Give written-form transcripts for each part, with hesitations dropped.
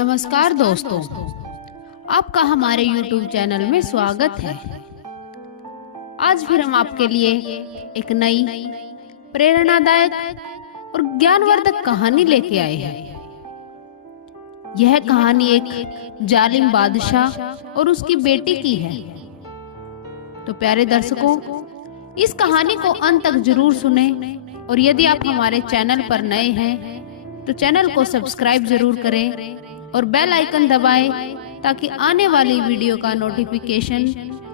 नमस्कार दोस्तों, आपका हमारे YouTube चैनल में स्वागत है। आज फिर हम आपके लिए एक नई प्रेरणादायक और ज्ञानवर्धक कहानी लेके आए हैं। यह कहानी एक जालिम बादशाह और उसकी बेटी की है। तो प्यारे दर्शकों, इस कहानी को अंत तक जरूर सुने और यदि आप हमारे चैनल पर नए हैं तो चैनल को सब्सक्राइब जरूर करें और बेल आइकन दबाएं ताकि आने वाली वीडियो का नोटिफिकेशन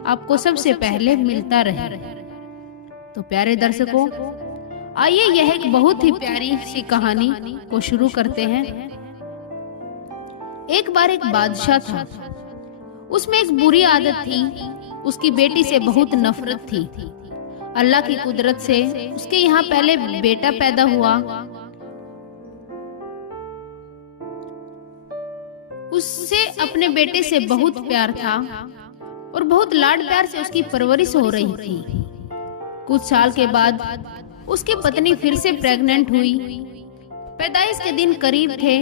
आपको सबसे पहले मिलता रहे। तो प्यारे दर्शकों, आइए यह एक बहुत ही प्यारी सी कहानी को शुरू करते हैं। एक बार एक बादशाह था। उसमें एक बुरी आदत थी। उसकी बेटी से बहुत नफरत थी। अल्लाह की कुदरत से उसके यहाँ पहले बेटा पैदा हुआ। उससे अपने बेटे से बहुत प्यार था और बहुत लाड प्यार से उसकी परवरिश हो रही थी। कुछ साल के बाद उसकी पत्नी फिर से प्रेग्नेंट हुई। पैदाइश के दिन करीब थे,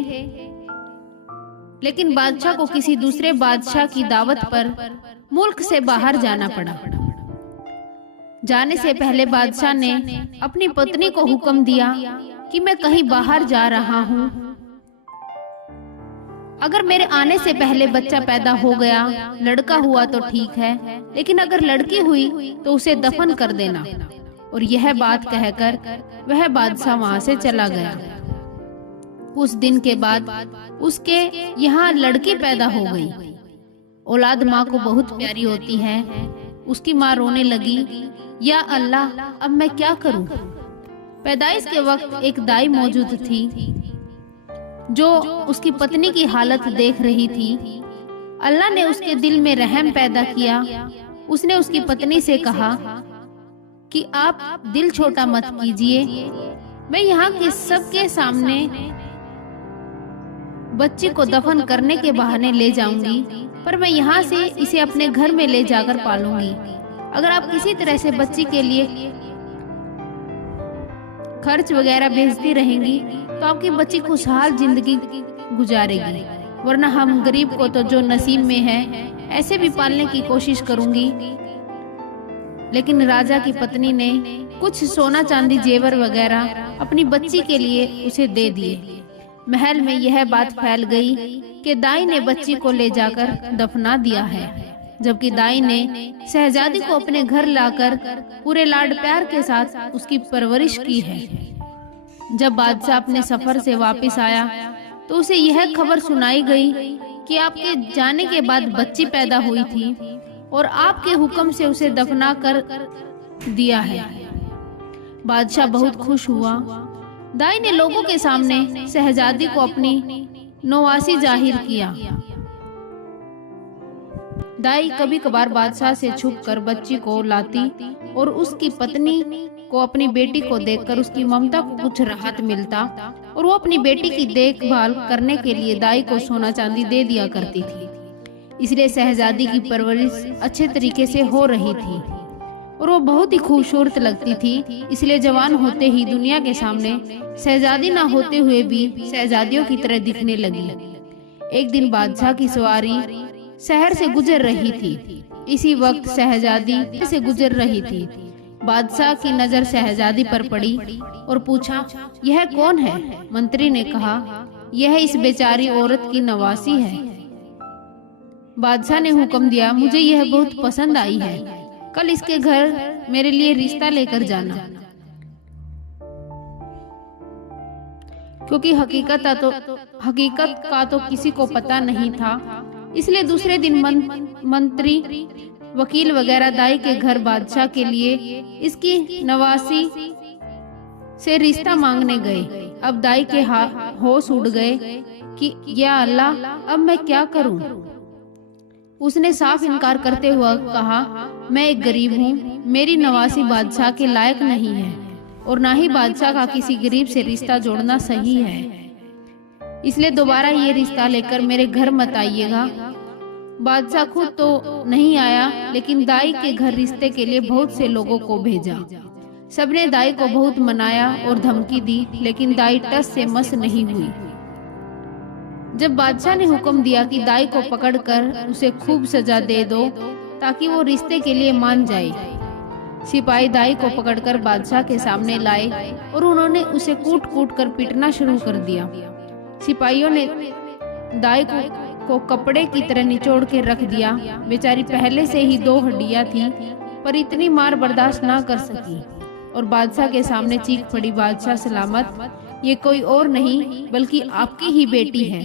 लेकिन बादशाह को किसी दूसरे बादशाह की दावत पर मुल्क से बाहर जाना पड़ा। जाने से पहले बादशाह ने अपनी पत्नी को हुक्म दिया कि मैं कहीं बाहर जा रहा हूँ। अगर मेरे आने से पहले बच्चा पैदा हो गया, लड़का हुआ तो ठीक है, लेकिन अगर लड़की हुई तो उसे दफन कर देना। और यह बात कहकर वह बादशाह वहां से चला गया। कुछ दिन के बाद उसके यहाँ लड़की पैदा हो गई। औलाद माँ को बहुत प्यारी होती है। उसकी माँ रोने लगी, या अल्लाह, अब मैं क्या करूं? पैदाइश के वक्त एक दाई मौजूद थी जो उसकी पत्नी की हालत देख रही थी। अल्लाह ने उसके दिल में रहम पैदा किया। उसने उसकी पत्नी से कहा कि आप दिल छोटा मत कीजिए, मैं यहाँ के सबके सामने बच्ची को दफन करने के बहाने ले जाऊंगी, पर मैं यहाँ से इसे अपने घर में ले जाकर पालूंगी। अगर आप किसी तरह से बच्ची के लिए खर्च वगैरह भेजती रहेंगी तो आपकी बच्ची खुशहाल जिंदगी गुजारेगी, वरना हम गरीब को तो जो नसीब में है ऐसे भी पालने की कोशिश करूंगी। लेकिन राजा की पत्नी ने कुछ सोना चांदी जेवर वगैरह अपनी बच्ची के लिए उसे दे दिए। महल में यह बात फैल गई कि दाई ने बच्ची को ले जाकर दफना दिया है, जबकि दाई ने शहजादी को अपने घर लाकर पूरे लाड प्यार के साथ उसकी परवरिश की है। जब बादशाह अपने सफर से वापस आया तो उसे यह खबर सुनाई गई कि आपके जाने के बाद बच्ची पैदा हुई थी और आपके हुक्म से उसे दफना कर दिया है। बादशाह बहुत खुश हुआ। दाई ने लोगों के सामने शहजादी को अपनी नवासी जाहिर किया। दाई कभी कभार बादशाह से छुपकर बच्ची को लाती और उसकी पत्नी को अपनी बेटी को देखकर उसकी ममता को कुछ राहत मिलता और वो अपनी बेटी की देखभाल करने के लिए दाई को सोना चांदी दे दिया करती थी। इसलिए शहजादी की परवरिश अच्छे तरीके से हो रही थी और वो बहुत ही खूबसूरत लगती थी। इसलिए जवान होते ही दुनिया के सामने शहजादी ना होते हुए भी शहजादियों की तरह दिखने लगी। एक दिन बादशाह की सवारी शहर से गुजर रही थी। इसी वक्त शहजादी से गुजर रही थी। बादशाह की नजर शहजादी पर पड़ी और पूछा, यह कौन है? मंत्री ने कहा, यह इस बेचारी औरत की नवासी है। बादशाह ने हुक्म दिया, मुझे यह बहुत पसंद आई है, कल इसके घर मेरे लिए रिश्ता लेकर जाना। क्योंकि हकीकत का तो किसी को पता नहीं था, इसलिए दूसरे दिन मंत्री, वकील वगैरह दाई के घर बादशाह के लिए इसकी नवासी से रिश्ता मांगने गए। अब दाई के होश उड़ गए कि या अल्लाह, अब मैं क्या करूं? उसने साफ इनकार करते हुए कहा, मैं एक गरीब हूँ, मेरी नवासी बादशाह के लायक नहीं है और ना ही बादशाह का किसी गरीब से रिश्ता जोड़ना सही है, इसलिए दोबारा ये रिश्ता लेकर मेरे घर मत आइएगा। बादशाह खुद तो नहीं आया, लेकिन दाई के घर रिश्ते के लिए बहुत से लोगों को भेजा। सबने दाई को बहुत मनाया और धमकी दी, लेकिन दाई टस से मस नहीं हुई। जब बादशाह ने हुक्म दिया कि दाई को पकड़कर उसे खूब सजा दे दो ताकि वो रिश्ते के लिए मान जाए। सिपाही दाई को पकड़कर बादशाह के सामने लाए और उन्होंने उसे कूट कूट कर पीटना शुरू कर दिया। सिपाहियों ने दाई को कपड़े की तरह निचोड़ के रख दिया। बेचारी पहले से ही 2 हड्डियां थी, पर इतनी मार बर्दाश्त ना कर सकी और बादशाह के सामने चीख पड़ी, बादशाह सलामत, ये कोई और नहीं बल्कि आपकी ही बेटी है।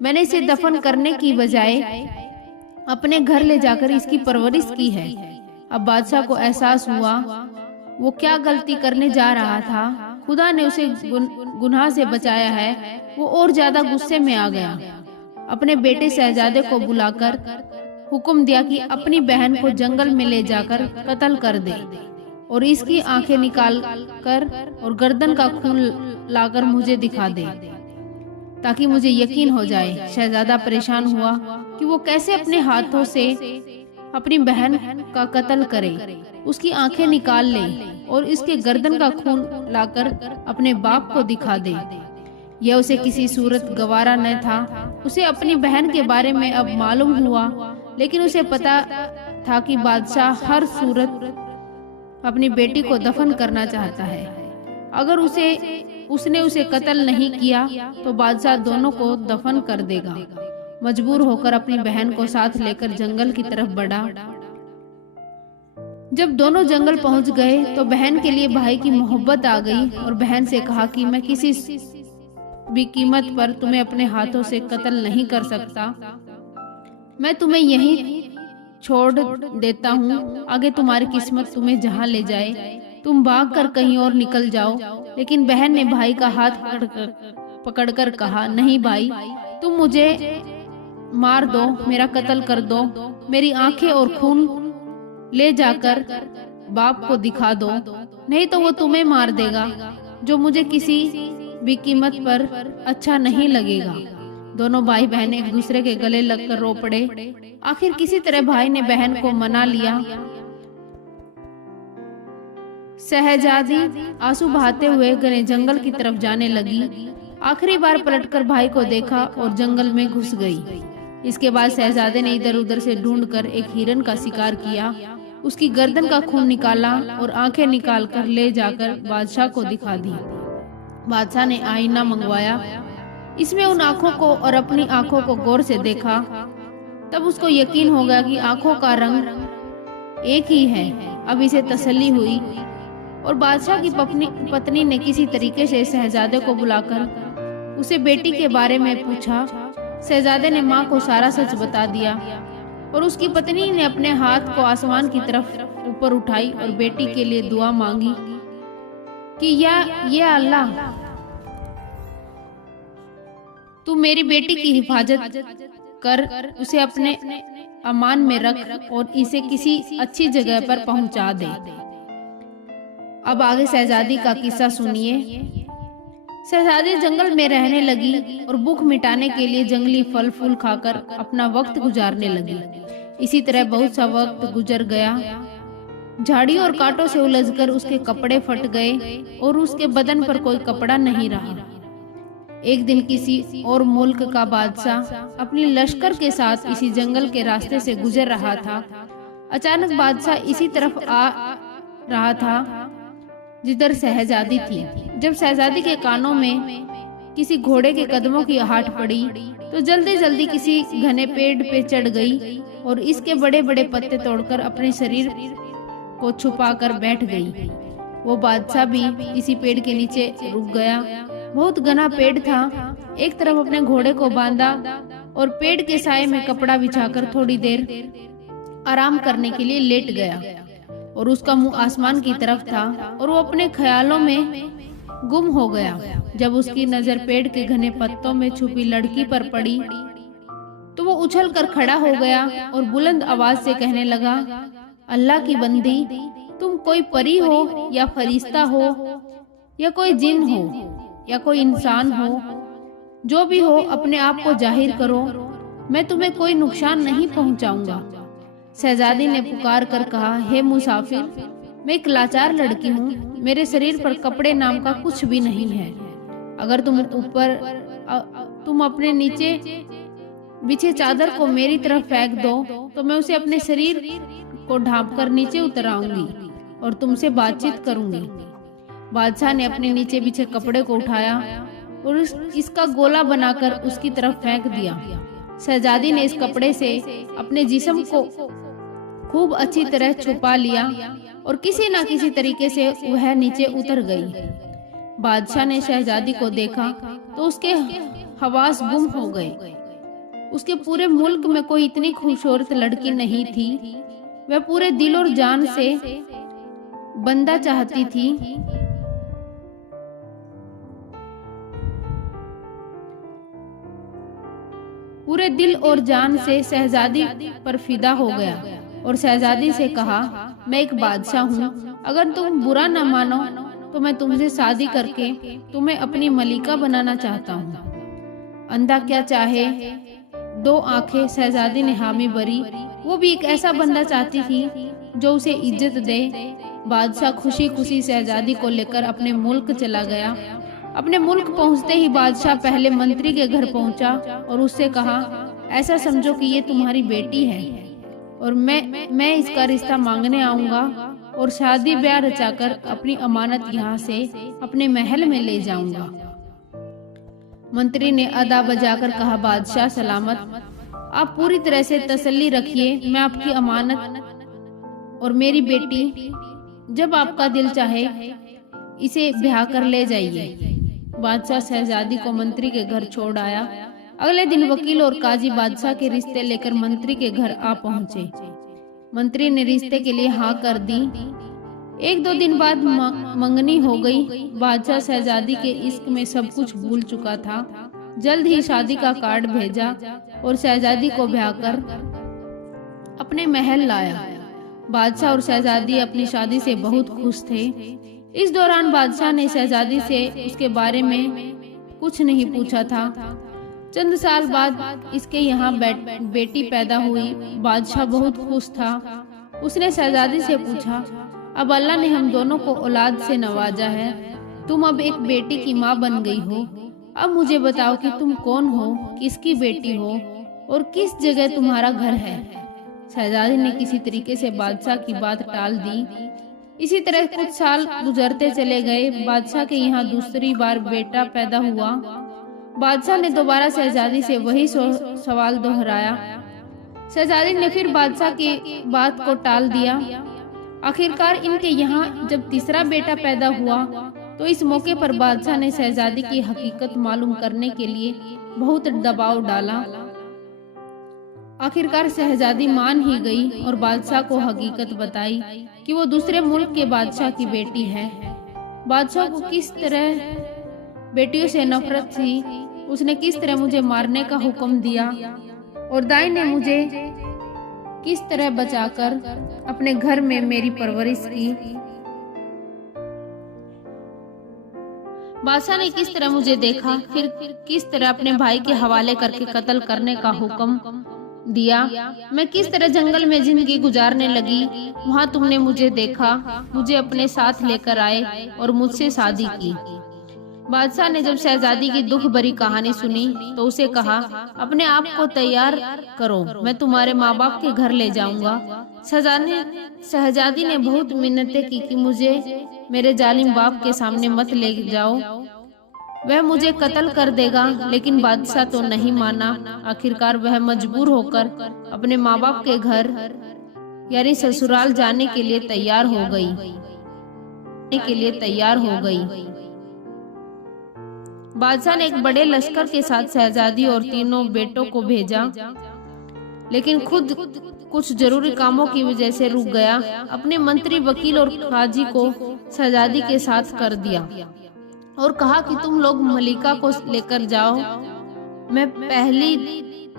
मैंने इसे दफन करने की बजाय अपने घर ले जाकर इसकी परवरिश की है। अब बादशाह को एहसास हुआ वो क्या गलती करने जा रहा था। खुदा ने उसे गुनाह से बचाया है। वो और ज्यादा गुस्से में आ गया। अपने बेटे शहजादे को बुलाकर हुक्म दिया कि अपनी बहन को जंगल में ले जाकर कत्ल कर दे और इसकी आंखें निकाल कर और गर्दन का खून लाकर मुझे दिखा दे ताकि मुझे यकीन हो जाए। शहजादा परेशान हुआ कि वो कैसे अपने हाथों से अपनी बहन का कत्ल करे, उसकी आंखें निकाल ले और इसके गर्दन का खून लाकर अपने बाप को दिखा दे। यह उसे किसी सूरत गवारा न था। उसे अपनी बहन के बारे में अब मालूम हुआ, लेकिन उसे पता था कि बादशाह हर सूरत अपनी बेटी को दफन करना चाहता है। अगर उसने उसे कत्ल नहीं किया तो बादशाह दोनों को दफन कर देगा। मजबूर होकर अपनी बहन को साथ लेकर जंगल की तरफ बढ़ा। जब दोनों जंगल पहुंच गए तो बहन के लिए भाई की मोहब्बत आ गई और बहन से कहा कि मैं किसी भी कीमत पर तुम्हें अपने हाथों से कत्ल नहीं कर सकता। मैं तुम्हें यहीं छोड़ देता हूँ, आगे तुम्हारी किस्मत तुम्हें जहाँ ले जाए। तुम भाग कर कहीं और निकल जाओ। लेकिन बहन ने भाई का हाथ पकड़कर कहा, नहीं भाई, तुम मुझे मार दो, मेरा कत्ल कर दो, मेरी आंखें और खून ले जाकर बाप को दिखा दो, नहीं तो वो तुम्हें मार देगा, जो मुझे किसी भी कीमत पर अच्छा नहीं लगेगा। दोनों भाई बहन एक दूसरे के गले लगकर रो पड़े। आखिर किसी तरह भाई ने बहन को मना लिया। शहजादी आंसू बहाते हुए घने जंगल की तरफ जाने लगी। आखिरी बार पलटकर भाई को देखा और जंगल में घुस गई। इसके बाद शहजादे ने इधर उधर से ढूंढकर एक हिरन का शिकार किया, उसकी गर्दन का खून निकाला और आंखें निकालकर ले जाकर बादशाह को दिखा दी। बादशाह ने आईना मंगवाया, इसमें उन आंखों को और अपनी आंखों को गौर से देखा। तब उसको यकीन हो गया कि आंखों का रंग एक ही है। अब इसे तसल्ली हुई और बादशाह की पत्नी ने किसी तरीके से शहजादे को बुलाकर उसे बेटी के बारे में पूछा। शहजादे ने माँ को सारा सच बता दिया और उसकी पत्नी ने अपने हाथ को आसमान की तरफ ऊपर उठाई और बेटी के लिए दुआ मांगी कि या अल्लाह, तू मेरी बेटी की हिफाजत कर, उसे अपने अमान में रख और इसे किसी अच्छी जगह पर पहुंचा दे। अब आगे शहजादी का किस्सा सुनिए। शहजादी जंगल में रहने लगी और भूख मिटाने के लिए जंगली फल फूल खाकर अपना वक्त गुजारने लगी। इसी तरह बहुत सा वक्त गुजर गया। झाड़ियों और कांटों से उलझकर उसके कपड़े फट गए और उसके बदन पर कोई कपड़ा नहीं रहा। एक दिन किसी और मुल्क का बादशाह अपने लश्कर के साथ इसी जंगल के रास्ते से गुजर रहा था। अचानक बादशाह इसी तरफ आ रहा था जिधर शहजादी थी। जब शहजादी के कानों में किसी घोड़े के कदमों की आहट पड़ी तो जल्दी जल्दी किसी घने पेड़ पे चढ़ गई और इसके बड़े बड़े पत्ते तोड़कर अपने शरीर को छुपाकर बैठ गई। वो बादशाह भी इसी पेड़ के नीचे रुक गया। बहुत घना पेड़ था। एक तरफ अपने घोड़े को बांधा और पेड़ के साए में कपड़ा बिछाकर थोड़ी देर आराम करने के लिए लेट गया और उसका मुंह आसमान की तरफ था और वो अपने ख्यालों में गुम हो गया। जब उसकी नजर पेड़ के घने पत्तों में छुपी लड़की पर पड़ी तो वो उछल कर खड़ा हो गया और बुलंद आवाज से कहने लगा, अल्लाह की बंदी, तुम कोई परी हो या फरिश्ता हो या कोई जिन हो या कोई इंसान हो, जो भी हो अपने आप को जाहिर करो, मैं तुम्हें कोई नुकसान नहीं पहुंचाऊंगा। शहजादी ने पुकार कर कहा, हे मुसाफिर, मैं एक लाचार लड़की हूँ, मेरे शरीर पर कपड़े नाम का कुछ भी नहीं है। अगर तुम अपने नीचे बिछे चादर को मेरी तरफ फेंक दो तो मैं उसे अपने शरीर को ढांप कर नीचे उतर आऊंगी और तुमसे बातचीत करूंगी। बादशाह ने अपने नीचे बिछे कपड़े को उठाया और इसका गोला बनाकर उसकी तरफ फेंक दिया। शहजादी ने इस कपड़े से अपने जिस्म को खूब अच्छी तरह छुपा लिया और किसी न किसी तरीके से वह नीचे उतर गई। बादशाह ने शहजादी को देखा तो उसके हवास गुम हो गए। उसके पूरे मुल्क में कोई इतनी खूबसूरत लड़की नहीं थी। वह पूरे दिल और जान से बंदा चाहती थी। पूरे दिल और जान से शहजादी पर फिदा हो गया और शहजादी से कहा, मैं एक बादशाह हूँ, अगर तुम बुरा न मानो तो मैं तुमसे शादी करके तुम्हें अपनी मलिका बनाना चाहता हूँ। अंधा क्या चाहे दो आंखें, शहजादी ने हामी भरी। वो भी एक ऐसा बंदा चाहती थी जो उसे इज्जत दे। बादशाह खुशी खुशी शहजादी को लेकर अपने मुल्क चला गया। अपने मुल्क पहुंचते ही बादशाह पहले मंत्री के घर पहुंचा और उससे कहा, ऐसा समझो कि ये तुम्हारी बेटी है और मैं इसका रिश्ता मांगने आऊंगा और शादी ब्याह रचाकर अपनी अमानत यहाँ से अपने महल में ले जाऊंगा। मंत्री ने अदा बजाकर कहा, बादशाह सलामत, आप पूरी तरह से तसल्ली रखिए। मैं आपकी अमानत और मेरी बेटी, जब आपका दिल चाहे इसे ब्याह कर ले जाइए। बादशाह शहजादी को मंत्री के घर छोड़ आया। अगले दिन वकील और काजी बादशाह के रिश्ते लेकर मंत्री के घर आ पहुंचे। मंत्री ने रिश्ते के लिए हाँ कर दी। एक दो दिन बाद मंगनी हो गई। बादशाह शहजादी के इश्क में सब कुछ भूल चुका था। जल्द ही शादी का कार्ड भेजा और शहजादी को ब्याह कर अपने महल लाया। बादशाह और शहजादी अपनी शादी से बहुत खुश थे। इस दौरान बादशाह ने शहजादी से उसके बारे में कुछ नहीं पूछा था। चंद साल बाद इसके यहाँ बेटी पैदा हुई। बादशाह बहुत खुश था। उसने शहजादी से पूछा, अब अल्लाह ने हम दोनों को औलाद से नवाजा है। तुम अब एक बेटी की माँ बन गई हो। अब मुझे बताओ कि तुम कौन हो, किसकी बेटी हो और किस जगह तुम्हारा घर है। शहजादी ने किसी तरीके से बादशाह की बात टाल दी। इसी तरह कुछ साल गुजरते चले गए। बादशाह के यहाँ दूसरी बार बेटा पैदा हुआ। बादशाह ने दोबारा शहजादी से वही सवाल दोहराया। शहजादी ने फिर बादशाह की बात को टाल दिया। आखिरकार इनके यहाँ जब तीसरा बेटा पैदा हुआ तो इस मौके पर बादशाह ने शहजादी की हकीकत मालूम करने के लिए बहुत दबाव डाला। आखिरकार शहजादी मान ही गई और बादशाह को हकीकत बताई कि वो दूसरे मुल्क के बादशाह की बेटी है। बादशाह को किस तरह बेटियों से नफरत थी, उसने किस तरह मुझे मारने का हुक्म दिया और दाई ने मुझे किस तरह बचाकर अपने घर में मेरी परवरिश की। बादशाह ने किस तरह मुझे देखा, फिर किस तरह अपने भाई के हवाले करके कत्ल करने का हुक्म दिया। मैं किस तरह जंगल में जिंदगी गुजारने लगी, वहाँ तुमने मुझे देखा, मुझे अपने साथ लेकर आए और मुझसे शादी की। बादशाह ने जब शहजादी की दुख भरी कहानी सुनी तो उसे कहा, अपने आप को तैयार करो, मैं तुम्हारे माँ बाप के घर ले जाऊंगा। शहजादी ने बहुत मिन्नतें की कि मुझे मेरे जालिम बाप के सामने मत ले जाओ, वह मुझे कत्ल कर देगा। लेकिन बादशाह तो नहीं माना। आखिरकार वह मजबूर होकर अपने माँ बाप के घर यानी ससुराल जाने के लिए तैयार हो गई। बादशाह ने एक बड़े लश्कर के साथ शहजादी और तीनों बेटों को भेजा, लेकिन खुद कुछ जरूरी कामों की वजह से रुक गया। अपने मंत्री, वकील और काजी को शहजादी के साथ कर दिया और कहा कि तुम लोग मलिका को लेकर जाओ। मैं पहली,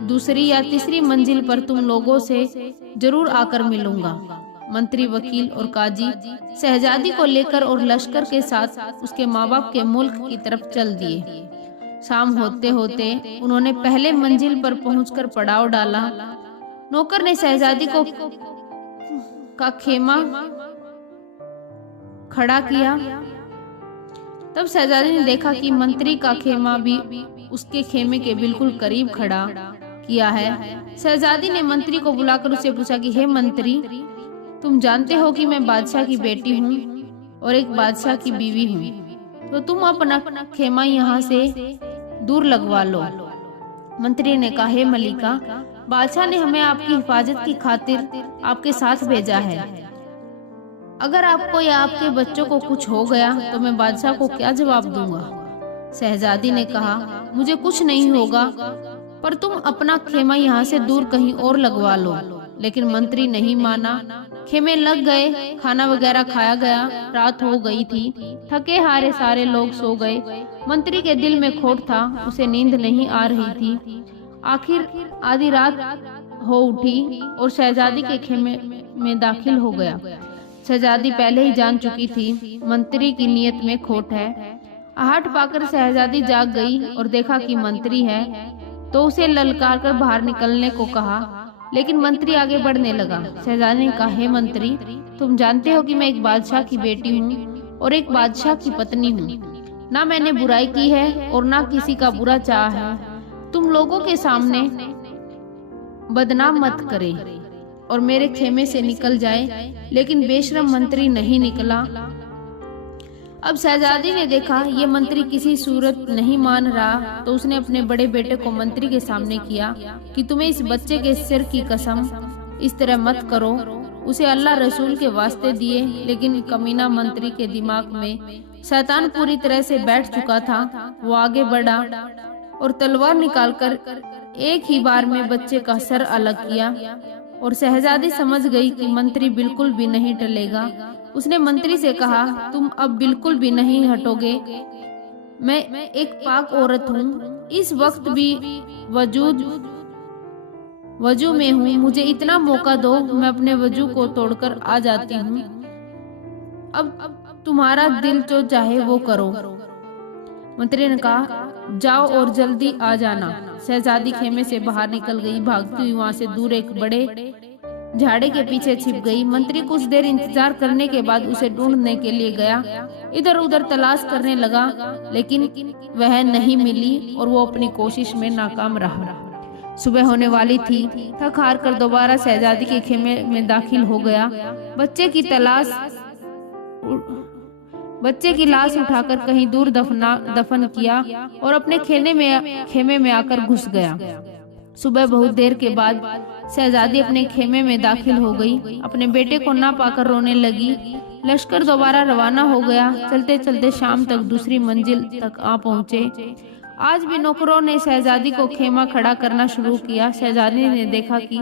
दूसरी या तीसरी मंजिल पर तुम लोगों से जरूर आकर मिलूंगा। मंत्री, वकील और काजी शहजादी को लेकर और लश्कर के साथ उसके माँ बाप के मुल्क की तरफ चल दिए। शाम होते होते उन्होंने पहले मंजिल पर पहुंचकर पड़ाव डाला। नौकर ने शहजादी का खेमा खड़ा किया। तब शहजादी ने देखा कि मंत्री का खेमा भी उसके खेमे के बिल्कुल करीब खड़ा किया है। शहजादी ने मंत्री को बुलाकर उससे पूछा कि हे मंत्री, तुम जानते हो कि मैं बादशाह की बेटी हूँ और एक बादशाह की बीवी हूँ, तो तुम अपना खेमा यहाँ से दूर लगवा लो। मंत्री ने कहा, हे मलिका, बादशाह ने हमें आपकी हिफाजत की खातिर आपके साथ भेजा है। अगर आपको या आपके बच्चों को कुछ हो गया तो मैं बादशाह को क्या जवाब दूंगा। शहजादी ने कहा, मुझे कुछ नहीं होगा, पर तुम अपना खेमा यहाँ से दूर कहीं और लगवा लो। लेकिन मंत्री नहीं माना। खेमे लग गए, खाना वगैरह खाया गया, रात हो गई थी, थके हारे सारे लोग सो गए। मंत्री के दिल में खोट था, उसे नींद नहीं आ रही थी। आखिर आधी रात हो उठी और शहजादी के खेमे में दाखिल हो गया। शहजादी पहले ही जान चुकी थी मंत्री की नीयत में खोट है। आहट पाकर शहजादी जाग गई और देखा कि मंत्री है, तो उसे ललकार कर बाहर निकलने को कहा, लेकिन मंत्री आगे बढ़ने लगा। शहजादी ने कहा, हे मंत्री, तुम जानते हो कि मैं एक बादशाह की बेटी हूँ और एक बादशाह की पत्नी हूँ। ना मैंने बुराई की है और ना किसी का बुरा चाहा है। तुम लोगों के सामने बदनाम मत करे और मेरे खेमे से निकल जाए। लेकिन बेशरम मंत्री नहीं निकला। अब शहजादी ने देखा ये मंत्री किसी सूरत नहीं मान रहा, तो उसने अपने बड़े बेटे को मंत्री के सामने किया कि तुम्हें इस बच्चे के सिर की कसम, इस तरह मत करो, उसे अल्लाह रसूल के वास्ते दिए। लेकिन कमीना मंत्री के दिमाग में शैतान पूरी तरह से बैठ चुका था। वो आगे बढ़ा और तलवार निकालकर एक ही बार में बच्चे का सर अलग किया और शहजादी समझ गई कि मंत्री बिल्कुल भी नहीं टलेगा। उसने मंत्री से कहा, तुम अब बिल्कुल भी नहीं हटोगे। मैं एक पाक औरत हूँ, इस वक्त भी वजू में हूँ। मुझे इतना मौका दो, मैं अपने वजू को तोड़कर आ जाती हूँ। अब तुम्हारा दिल जो चाहे वो करो। मंत्री ने कहा, जाओ और जल्दी आ जाना। शहजादी खेमे से बाहर निकल गई, भागती हुई वहाँ से दूर एक बड़े झाड़े के पीछे छिप गई। मंत्री कुछ देर इंतजार करने के बाद उसे ढूंढने के लिए गया। इधर उधर तलाश करने लगा, लेकिन वह नहीं मिली और वो अपनी कोशिश में नाकाम रहा। सुबह होने वाली थी। थक हार कर दोबारा शहजादी के खेमे में दाखिल हो गया। बच्चे की लाश उठाकर कहीं दूर दफन किया और अपने खेमे में आकर घुस गया। सुबह बहुत देर के बाद शहजादी अपने खेमे में दाखिल हो गई। अपने बेटे को ना पाकर रोने लगी। लश्कर दोबारा रवाना हो गया। चलते चलते शाम तक दूसरी मंजिल तक आ पहुँचे। आज भी नौकरों ने शहजादी को खेमा खड़ा करना शुरू किया। शहजादी ने देखा कि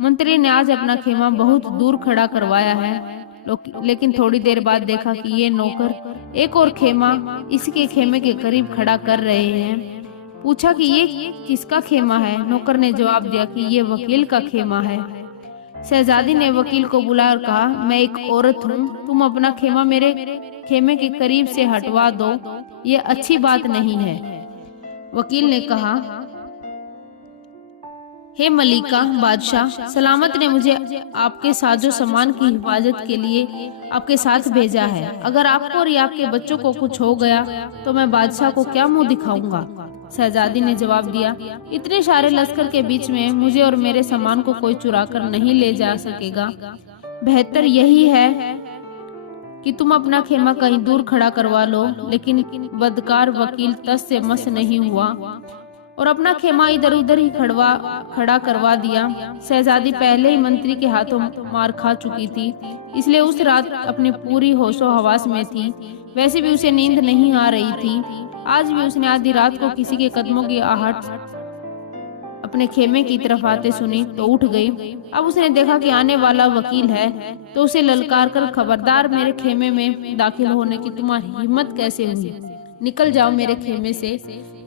मंत्री ने आज अपना खेमा बहुत दूर खड़ा करवाया है, लेकिन थोड़ी देर बाद देखा कि ये नौकर एक और खेमा इसके खेमे के करीब खड़ा कर रहे हैं। पूछा कि ये किसका खेमा है। नौकर ने जवाब दिया कि ये वकील का खेमा है। शहजादी ने वकील को बुलाया और कहा, मैं एक औरत हूँ, तुम अपना खेमा मेरे खेमे के करीब से हटवा दो, ये अच्छी बात नहीं है। वकील ने कहा, हे मलिका, बादशाह सलामत ने मुझे आपके साजो सामान की हिफाजत के लिए आपके साथ भेजा है। अगर आपको और आपके बच्चों को कुछ हो गया तो मैं बादशाह को क्या मुंह दिखाऊंगा। शहजादी ने जवाब दिया, इतने सारे लश्कर के बीच में मुझे और मेरे सामान को कोई चुरा कर नहीं ले जा सकेगा। बेहतर यही है कि तुम अपना खेमा कहीं दूर खड़ा करवा लो। लेकिन बदकार वकील तस से मस नहीं हुआ और अपना खेमा इधर उधर ही खड़ा करवा दिया। शहजादी पहले ही मंत्री के हाथों मार खा चुकी थी, इसलिए उस रात अपनी पूरी होशो हवास में थी। वैसे भी उसे नींद नहीं आ रही थी। आज भी उसने आधी रात को किसी के कदमों की आहट अपने खेमे की तरफ आते सुनी तो उठ गई। अब उसने देखा कि आने वाला वकील है, तो उसे ललकार कर, खबरदार, मेरे खेमे में दाखिल होने की तुम्हारी हिम्मत कैसे हुई, निकल जाओ मेरे खेमे से।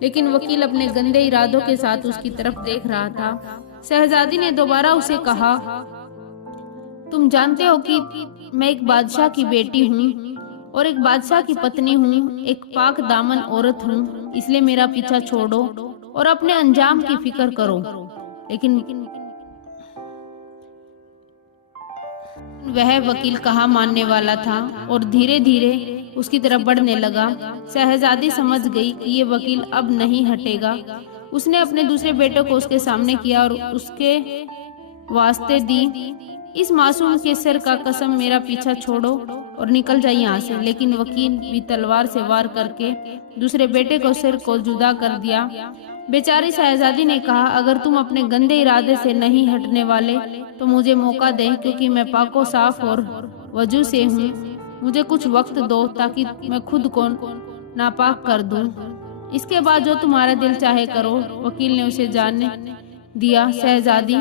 लेकिन वकील अपने गंदे इरादों के साथ उसकी तरफ देख रहा था। शहजादी ने दोबारा उसे कहा, तुम जानते हो कि मैं एक बादशाह की बेटी हूँ और एक बादशाह की पत्नी हूँ, एक पाक दामन औरत हूँ, इसलिए मेरा पीछा छोड़ो और अपने अंजाम की फिक्र करो। लेकिन वह वकील कहाँ मानने वाला था और धीरे धीरे उसकी तरफ बढ़ने लगा। शहजादी समझ गई कि ये वकील अब नहीं हटेगा। उसने अपने दूसरे बेटे को उसके सामने किया और उसके वास्ते दी, इस मासूम के सिर का कसम, मेरा पीछा छोड़ो और निकल जाए यहाँ से। लेकिन वकील भी तलवार से वार करके दूसरे बेटे को सिर को जुदा कर दिया। बेचारी शहजादी ने कहा, अगर तुम अपने गंदे इरादे से नहीं हटने वाले तो मुझे मौका दें, क्योंकि मैं पाको साफ और वजू से हूँ। मुझे कुछ वक्त दो ताकि मैं खुद को नापाक कर दूं। इसके बाद जो तुम्हारा दिल चाहे करो। वकील ने उसे जाने दिया। शहजादी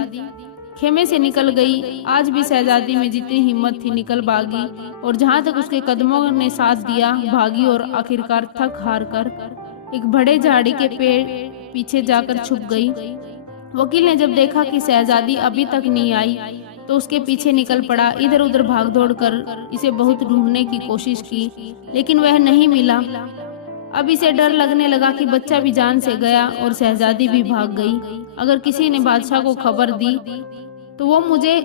खेमे से निकल गई। आज भी शहजादी में जितनी हिम्मत थी निकल भागी, और जहाँ तक उसके कदमों ने साथ दिया भागी, और आखिरकार थक हार कर एक बड़े झाड़ी के पेड़ पीछे जाकर छुप गई। वकील ने जब देखा कि शहजादी अभी तक नहीं आई तो उसके पीछे निकल पड़ा। इधर उधर भाग दौड़ कर इसे बहुत ढूंढने की कोशिश की, लेकिन वह नहीं मिला। अब इसे डर लगने लगा कि बच्चा भी जान से गया और शहजादी भी भाग गई। अगर किसी ने बादशाह को खबर दी तो वो मुझे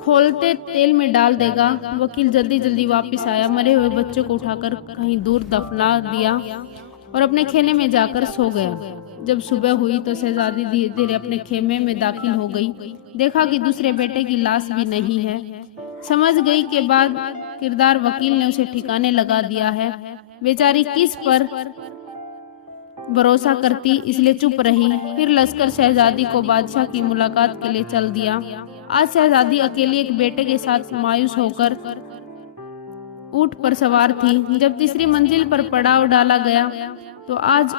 खोलते तेल में डाल देगा। वकील जल्दी जल्दी वापस आया, मरे हुए बच्चों को उठाकर कहीं दूर दफना दिया और अपने खेमे में जाकर सो गया। जब सुबह हुई तो शहजादी धीरे धीरे अपने खेमे में दाखिल हो गई। देखा कि दूसरे बेटे की लाश भी नहीं है। समझ गई के बाद किरदार वकील ने उसे ठिकाने लगा दिया है। बेचारी किस पर भरोसा करती, इसलिए चुप रही। फिर लश्कर शहजादी को बादशाह की मुलाकात के लिए चल दिया। आज शहजादी अकेली एक बेटे के साथ मायूस होकर ऊंट पर सवार थी। जब तीसरी मंजिल पर पड़ाव डाला गया तो आज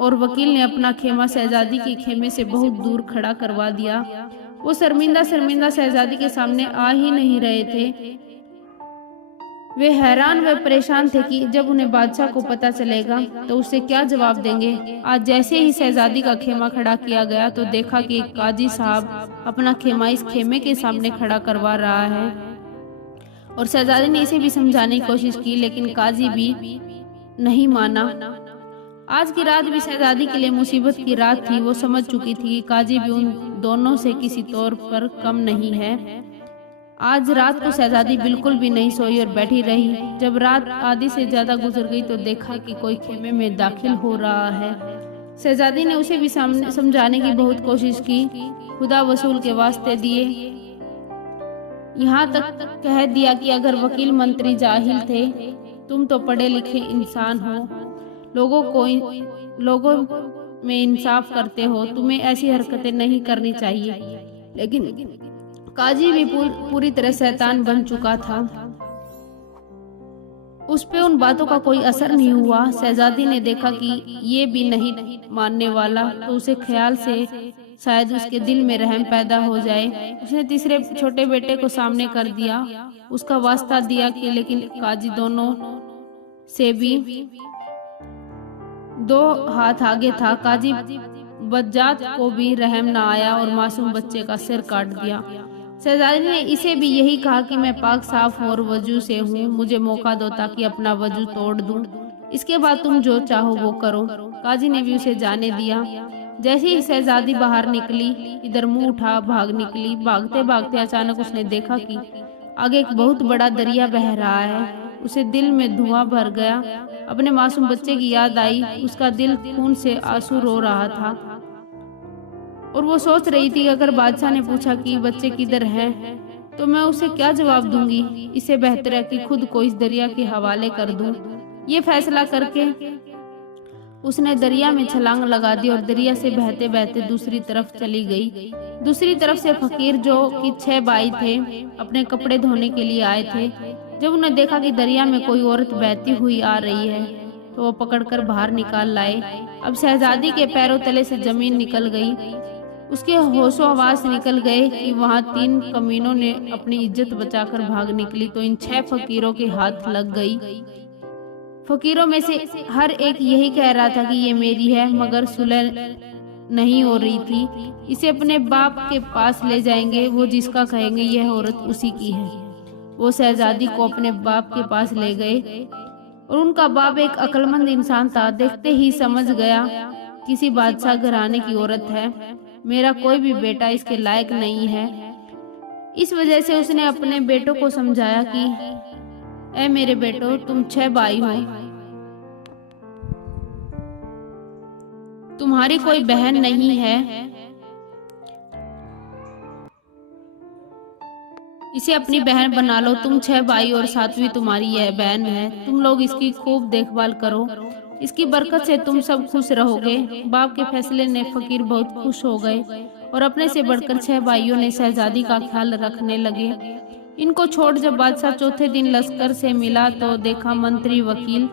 और वकील ने अपना खेमा शहजादी के खेमे से बहुत दूर खड़ा करवा दिया। वो शर्मिंदा शर्मिंदा शहजादी के सामने आ ही नहीं रहे थे। वे हैरान व परेशान थे कि जब उन्हें बादशाह को पता चलेगा तो उससे क्या जवाब देंगे। आज जैसे ही शहजादी का खेमा खड़ा किया गया तो देखा कि एक काजी साहब अपना खेमा इस खेमे के सामने खड़ा करवा रहा है, और शहजादी ने इसे भी समझाने की कोशिश की, लेकिन काजी भी नहीं माना। आज की रात भी शहजादी के लिए मुसीबत की रात थी। वो समझ चुकी थी कि काजी भी उन दोनों से किसी तौर पर कम नहीं है। आज रात को शहजादी बिल्कुल भी नहीं सोई और बैठी रही। जब रात आधी से ज्यादा गुजर गई तो देखा कि कोई खेमे में दाखिल हो रहा है। शहजादी ने उसे भी समझाने की बहुत कोशिश की। खुदा वसूल के वास्ते दिए, यहाँ तक कह दिया कि अगर वकील मंत्री जाहिल थे, तुम तो पढ़े लिखे इंसान हो, लोगों में इंसाफ करते हो, तुम्हें ऐसी हरकतें नहीं करनी चाहिए। लेकिन काजी भी पूरी तरह शैतान बन चुका था। उस पे उन बातों का कोई असर नहीं हुआ। शहजादी ने देखा कि ये भी नहीं मानने वाला, तो उसे ख्याल से शायद उसके दिल में रहम पैदा हो जाए। उसने तीसरे छोटे बेटे को सामने कर दिया, उसका वास्ता दिया कि लेकिन काजी दोनों से भी 2 हाथ आगे था। काजी बज्जात को भी रहम न आया और मासूम बच्चे का सिर काट दिया। शहजादी ने इसे भी यही कहा कि मैं पाक साफ और वजू से हूँ, मुझे मौका दो ताकि अपना वजू तोड़ दूं। इसके बाद तुम जो चाहो वो करो। काजी ने भी उसे जाने दिया। जैसे ही शहजादी बाहर निकली, इधर मुंह उठा भाग निकली। भागते भागते अचानक उसने देखा कि आगे एक बहुत बड़ा दरिया बह रहा है। उसे दिल में धुआं भर गया। अपने मासूम बच्चे की याद आई। उसका दिल खून से आंसू रो रहा था और वो सोच रही थी कि अगर बादशाह ने पूछा कि बच्चे किधर हैं तो मैं उसे क्या जवाब दूंगी। इससे बेहतर है कि खुद को इस दरिया के हवाले कर दूं। ये फैसला करके उसने दरिया में छलांग लगा दी और दरिया से बहते बहते दूसरी तरफ चली गई। दूसरी तरफ से फकीर, जो कि 6 भाई थे, अपने कपड़े धोने के लिए आए थे। जब उन्हें देखा कि दरिया में कोई औरत बहती हुई आ रही है तो वो पकड़कर बाहर निकाल लाए। अब शहजादी के पैरों तले से जमीन निकल गई। उसके होशो हवास निकल गए कि वहाँ 3 कमीनों ने अपनी इज्जत बचाकर भाग निकली तो इन 6 फकीरों के हाथ लग गई। फकीरों में से हर एक यही कह रहा था कि ये मेरी है, मगर सुलह नहीं हो रही थी। इसे अपने बाप के पास ले जाएंगे, वो जिसका कहेंगे यह औरत उसी की है। वो शहजादी को अपने बाप के पास ले गए और उनका बाप एक अक्लमंद इंसान था। देखते ही समझ गया किसी बादशाह घराने की औरत है, मेरा कोई भी बेटा इसके लायक नहीं है। इस वजह से उसने अपने बेटों को समझाया कि ए मेरे बेटो, तुम 6 भाई हो, तुम्हारी कोई बहन नहीं है। इसे अपनी बहन बना लो। तुम 6 भाई और 7वीं तुम्हारी यह बहन है। तुम लोग इसकी खूब देखभाल करो, इसकी बरकत से तुम सब खुश रहोगे। बाप के फैसले ने फकीर बहुत खुश हो गए और अपने से बढ़कर 6 भाइयों ने शहजादी का ख्याल रखने लगे। इनको छोड़ जब बादशाह चौथे दिन लश्कर से मिला तो देखा मंत्री, वकील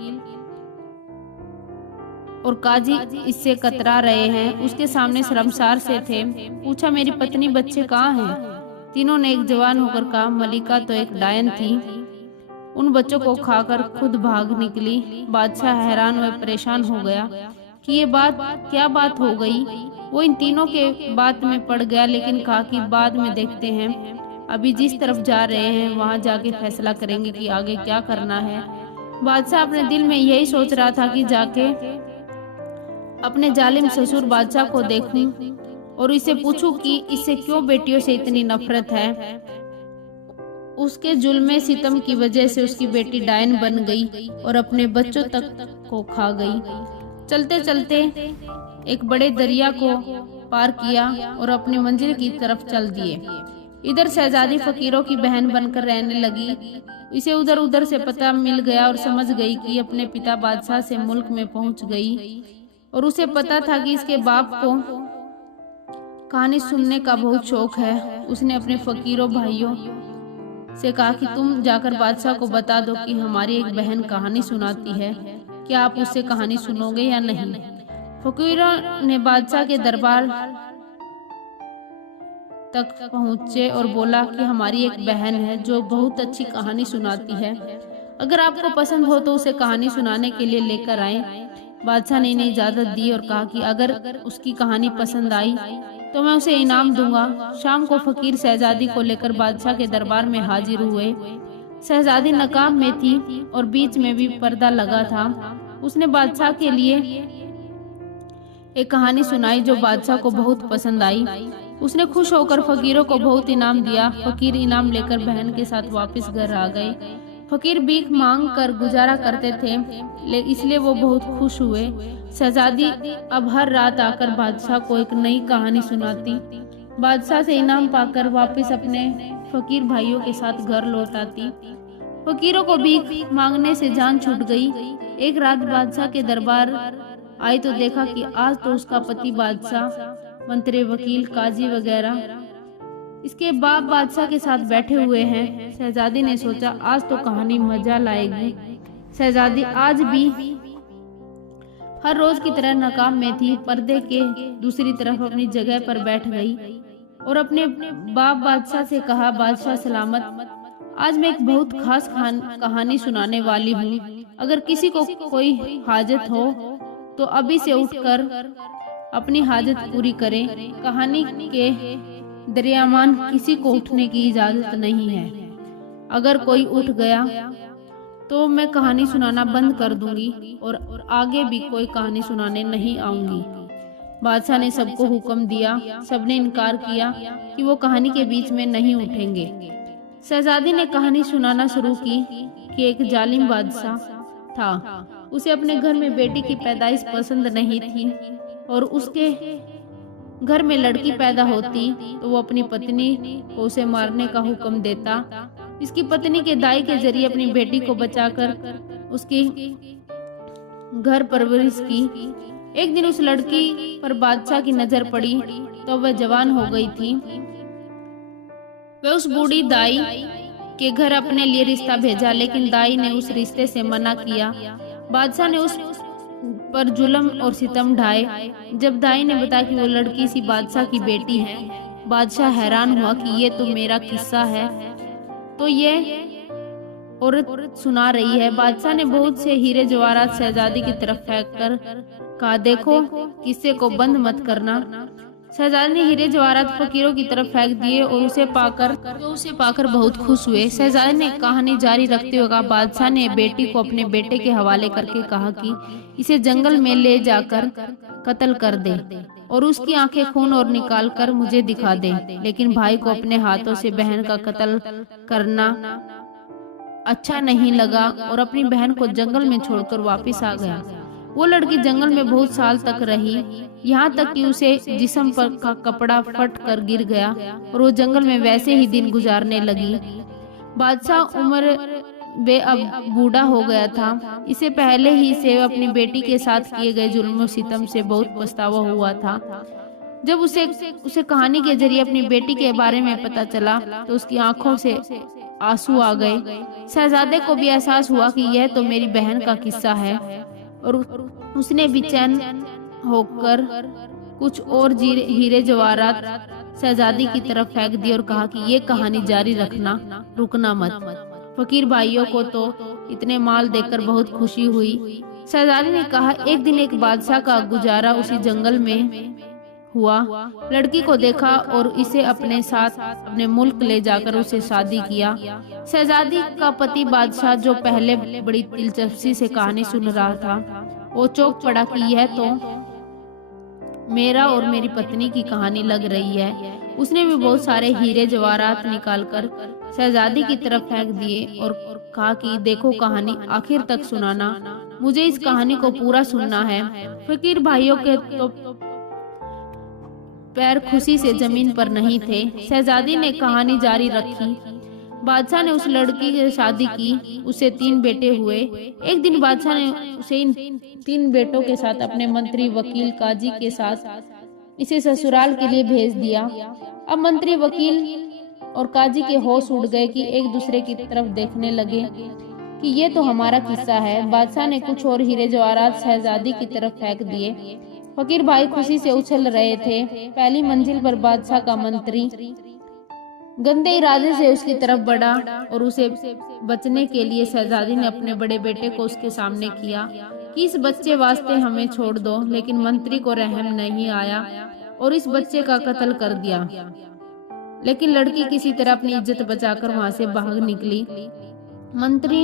और काजी इससे कतरा रहे हैं। उसके सामने शर्मसार से थे। पूछा, मेरी पत्नी बच्चे कहाँ हैं? तीनों ने एक जवान होकर कहा, मलिका तो एक डायन थी, उन बच्चों को खाकर खुद भाग निकली। बादशाह हैरान व परेशान हो गया कि ये क्या बात हो गई। वो इन तीनों के बात में पड़ गया, लेकिन कहा कि बाद में देखते हैं, अभी जिस तरफ जा रहे हैं वहां जाके फैसला करेंगे कि आगे क्या करना है। बादशाह अपने दिल में यही सोच रहा था कि जाके अपने जालिम ससुर बादशाह को देखूं और इसे पूछूं कि इससे क्यों बेटियों से इतनी नफरत है। उसके जुल्मे सितम की वजह से उसकी बेटी डायन बन गई और अपने बच्चों तक को खा गई। चलते चलते एक बड़े दरिया को पार किया और अपनी मंजिल की तरफ चल दिए। इधर शहजादी फकीरों की बहन बनकर रहने लगी। इसे उधर उधर से पता मिल गया और समझ गई कि अपने पिता बादशाह से मुल्क में पहुंच गई और उसे पता था कि इसके बाप को कहानी सुनने का बहुत शौक है। उसने अपने फकीरों भाइयों से कहा कि तुम जाकर बादशाह को बता दो कि हमारी एक बहन कहानी सुनाती है, क्या आप उससे कहानी सुनोगे या नहीं। फकीरों ने बादशाह के दरबार तक पहुंचे और बोला कि हमारी एक बहन है जो बहुत अच्छी कहानी सुनाती है, अगर आपको पसंद हो तो उसे कहानी सुनाने के लिए लेकर आए। बादशाह ने इन्हें इजाजत दी और कहा कि अगर उसकी कहानी पसंद आई तो मैं उसे इनाम दूंगा। शाम को फकीर शहजादी को लेकर बादशाह के दरबार में हाजिर हुए। शहजादी नकाब में थी और बीच में भी पर्दा लगा था। उसने बादशाह के लिए एक कहानी सुनाई जो बादशाह को बहुत पसंद आई। उसने खुश होकर फकीरों को बहुत इनाम दिया। फकीर इनाम लेकर बहन के साथ वापस घर आ गए। फकीर भीख मांग कर गुजारा करते थे, इसलिए वो बहुत खुश हुए। शहजादी अब हर रात आकर बादशाह को एक नई कहानी सुनाती। बादशाह से इनाम पाकर वापस अपने फकीर भाइयों के साथ घर लौट आती। फकीरों को भीख मांगने से जान छूट गई। एक रात बादशाह के दरबार आई तो देखा कि आज तो उसका पति बादशाह, मंत्री, वकील, काजी वगैरह इसके बाप बादशाह के साथ बैठे हुए हैं। शहजादी ने सोचा आज तो कहानी मजा लाएगी। शहजादी आज भी हर रोज की तरह नकाब में थी। पर्दे के दूसरी तरफ अपनी जगह पर बैठ गई और अपने बाप बादशाह से कहा, बादशाह सलामत, आज मैं एक बहुत खास कहानी सुनाने वाली हूँ। अगर किसी को कोई हाजत हो तो अभी से उठकर अपनी हाजत पूरी करे। कहानी के दरियामान किसी को उठने की इजाजत नहीं है। अगर कोई उठ गया तो मैं कहानी सुनाना बंद कर दूंगी और आगे भी कोई कहानी सुनाने नहीं आऊंगी। बादशाह ने सबको हुक्म दिया। सबने इनकार किया कि वो कहानी के बीच में नहीं उठेंगे। शहजादी ने कहानी सुनाना शुरू की कि एक जालिम बादशाह था। उसे अपने घर में बेटी की पैदाइश पसंद नहीं थी और उसके घर में लड़की पैदा होती तो वो अपनी पत्नी को उसे मारने का हुक्म देता। इसकी पत्नी के दाई के जरिए अपनी बेटी को बचाकर उसकी घर परवरिश की। एक दिन उस लड़की पर बादशाह की नजर पड़ी तो वह जवान हो गई थी। वह उस बूढ़ी दाई के घर अपने लिए रिश्ता भेजा, लेकिन दाई ने उस रिश्ते से मना किया। बादशाह ने उस पर जुल्म और सितम ढाए। जब दाई ने बताया कि वो लड़की सी बादशाह की बेटी है, बादशाह हैरान हुआ कि ये तो मेरा किस्सा है, तो ये औरत सुना रही है। बादशाह ने बहुत से हीरे जवाहरात शहजादी की तरफ फेंक कर कहा, देखो किस्से को बंद मत करना। शहजादी ने हीरे जवाहरात फकीरों की तरफ फेंक दिए और उसे पाकर बहुत खुश हुए। शहजादी ने कहानी जारी रखते हुए कहा, बादशाह ने बेटी को अपने बेटे के हवाले करके कहा कि इसे जंगल में ले जाकर कत्ल कर दे और उसकी आंखें खून और निकाल कर मुझे दिखा दे, लेकिन भाई को अपने हाथों से बहन का कत्ल करना अच्छा नहीं लगा और अपनी बहन को जंगल में छोड़कर वापस आ गया। वो लड़की जंगल में बहुत साल तक रही, यहाँ तक कि उसे जिस्म पर का कपड़ा फट कर गिर गया और वो जंगल में वैसे ही दिन गुजारने लगी। बादशाह उम्र बे अब बूढ़ा हो गया था। इससे पहले ही से अपनी बेटी के साथ किए गए जुल्म सितम से बहुत पछतावा हुआ था। जब उसे कहानी के जरिए अपनी बेटी के बारे में पता चला तो उसकी आंखों से आंसू आ गए। शहजादे को भी एहसास हुआ कि यह तो मेरी बहन का किस्सा है और उसने बेचैन होकर कुछ और हीरे जवाहरात शहजादी की तरफ फेंक दिए और कहा कि ये कहानी जारी रखना, रुकना मत। फकीर भाइयों को तो इतने माल देखकर बहुत खुशी हुई। शहजादी ने कहा, एक दिन एक बादशाह का गुजारा उसी जंगल में हुआ। लड़की को देखा और इसे अपने साथ अपने मुल्क ले जाकर उसे शादी किया। शहजादी का पति बादशाह, जो पहले बड़ी दिलचस्पी से कहानी सुन रहा था, वो चौंक पड़ा कि यह तो मेरा और मेरी पत्नी की कहानी लग रही है। उसने भी बहुत सारे हीरे जवाहरात निकालकर शहजादी की तरफ फेंक दिए और कहा कि देखो, कहानी आखिर तक सुनाना, मुझे इस कहानी को पूरा सुनना है। फकीर भाइयों के तो पैर खुशी से जमीन पर नहीं थे। शहजादी ने कहानी जारी रखी। बादशाह ने उस लड़की से शादी की, उससे 3 बेटे हुए। एक दिन बादशाह ने उसे इन 3 बेटों के साथ अपने मंत्री, वकील, काजी के साथ इसे ससुराल के लिए भेज दिया। अब मंत्री, वकील और काजी के होश उड़ गए कि एक दूसरे की तरफ देखने लगे कि ये तो हमारा किस्सा है। बादशाह ने कुछ और हीरे जवाहरात शहजादी की तरफ फेंक दिए। फकीर भाई खुशी से उछल रहे थे। पहली मंजिल पर बादशाह का मंत्री गंदे इरादे से उसकी तरफ बढ़ा और उसे बचने के लिए शहजादी ने अपने बड़े बेटे को उसके सामने किया कि इस बच्चे वास्ते हमें छोड़ दो, लेकिन मंत्री को रहम नहीं आया और इस बच्चे का कत्ल कर दिया। लेकिन लड़की किसी तरह अपनी इज्जत बचाकर वहां से भाग निकली। मंत्री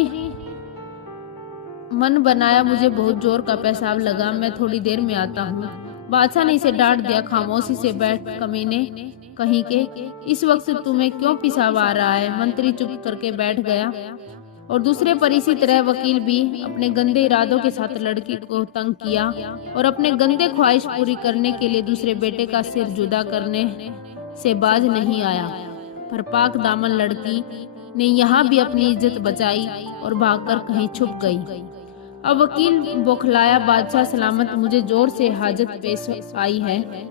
मन बनाया, मुझे बहुत जोर का पेशाब लगा, मैं थोड़ी देर में आता हूँ। बादशाह ने इसे डांट दिया, खामोशी से बैठ कमीने कहीं के, इस वक्त तुम्हें क्यों पेशाब आ रहा है। मंत्री चुप करके बैठ गया और दूसरे पर इसी तरह वकील भी अपने गंदे इरादों के साथ लड़की को तंग किया और अपने गंदे ख्वाहिश पूरी करने के लिए दूसरे बेटे का सिर जुदा करने से बाज नहीं आया। पर पाक दामन लड़की ने यहाँ भी अपनी इज्जत बचाई और भागकर कहीं छुप गई। अब वकील बौखलाया, बादशाह सलामत, मुझे जोर से हाजत पेश आई है,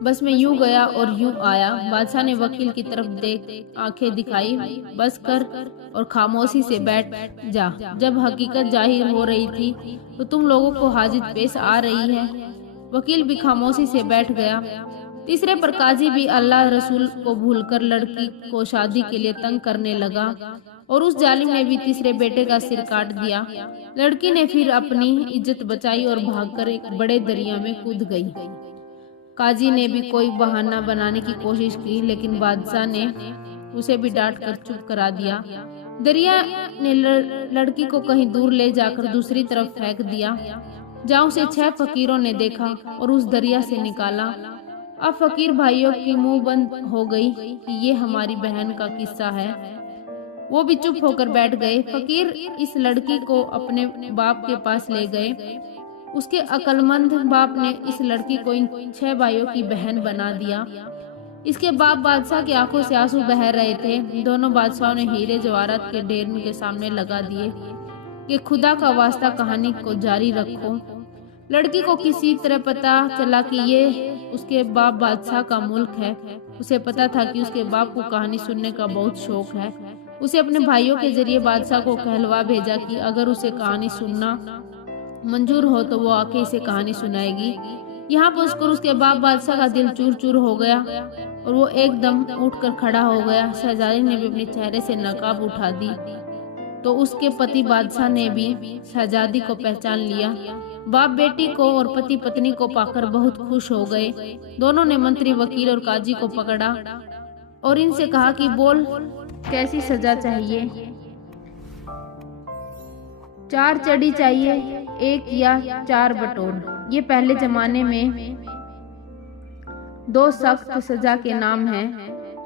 बस मैं यूं गया और यूं आया। बादशाह ने वकील की तरफ देख आंखें दिखाई, बस कर और खामोशी से बैठ जा। जब हकीकत जाहिर हो रही थी तो तुम लोगों को हाजत पेश आ रही है। वकील भी खामोशी से बैठ गया। तीसरे पर काजी भी अल्लाह रसूल को भूलकर लड़की को शादी के लिए तंग करने लगा और उस जालिम ने भी तीसरे बेटे का सिर काट दिया। लड़की ने फिर अपनी इज्जत बचाई और भागकर एक बड़े दरिया में कूद गई। काजी ने भी कोई बहाना बनाने की कोशिश की, लेकिन बादशाह ने उसे भी डांट कर चुप करा दिया। दरिया ने लड़की को कहीं दूर ले जाकर दूसरी तरफ फेंक दिया, जहाँ उसे 6 फकीरों ने देखा और उस दरिया से निकाला। अब फकीर भाइयों की मुंह बंद हो गई कि ये हमारी बहन का किस्सा है। वो भी चुप होकर बैठ गए। फकीर इस लड़की को अपने बाप के पास ले गए। उसके अक्लमंद बाप ने इस लड़की को इन 6 भाइयों की बहन बना दिया। इसके बाप बादशाह की आंखों से आंसू बह रहे थे। दोनों बादशाहों ने हीरे जवाहरात के ढेर उनके सामने लगा दिए कि खुदा का वास्ता कहानी को जारी रखो। लड़की को किसी तरह पता चला कि ये उसके बाप बादशाह का मुल्क है। उसे पता था कि उसके बाप को कहानी सुनने का बहुत शौक है। उसे अपने भाइयों के जरिए बादशाह को कहलवा भेजा कि अगर उसे कहानी सुनना मंजूर हो तो वो आके इसे कहानी सुनाएगी। यहाँ पहुंचकर उसके बाप बादशाह का दिल चूर चूर हो गया और वो एकदम उठकर खड़ा हो गया। शहजादी ने भी अपने चेहरे से नकाब उठा दी तो उसके पति बादशाह ने भी शहजादी को पहचान लिया। बाप बेटी को और पति पत्नी को पाकर बहुत खुश हो गए। दोनों ने मंत्री, वकील और काजी को पकड़ा और इनसे कहा कि बोल, कैसी सजा चाहिए। 4 चड़ी चाहिए, 1 या 4 बटोर। ये पहले जमाने में 2 सख्त सजा के नाम हैं।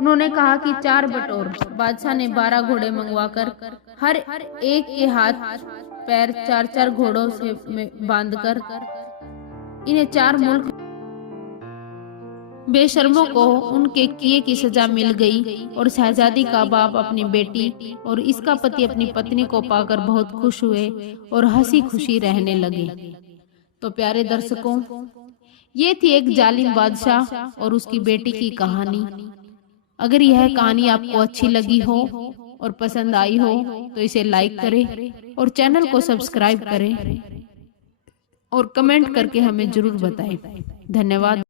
उन्होंने कहा कि 4 बटोर। बादशाह ने 12 घोड़े मंगवाकर हर एक के हाथ पैर 4-4 घोड़ों से बांधकर इन्हें 4 मुल्क बेशर्मों को उनके किए की सजा मिल गई और शहजादी का बाप अपनी बेटी और इसका पति अपनी पत्नी को पाकर बहुत खुश हुए और हंसी खुशी रहने लगे। तो प्यारे दर्शकों, ये थी एक जालिम बादशाह और उसकी बेटी की कहानी। अगर यह कहानी आपको अच्छी लगी हो और पसंद आई हो तो इसे लाइक करें और चैनल को सब्सक्राइब करें और कमेंट करके हमें जरूर बताएं। धन्यवाद।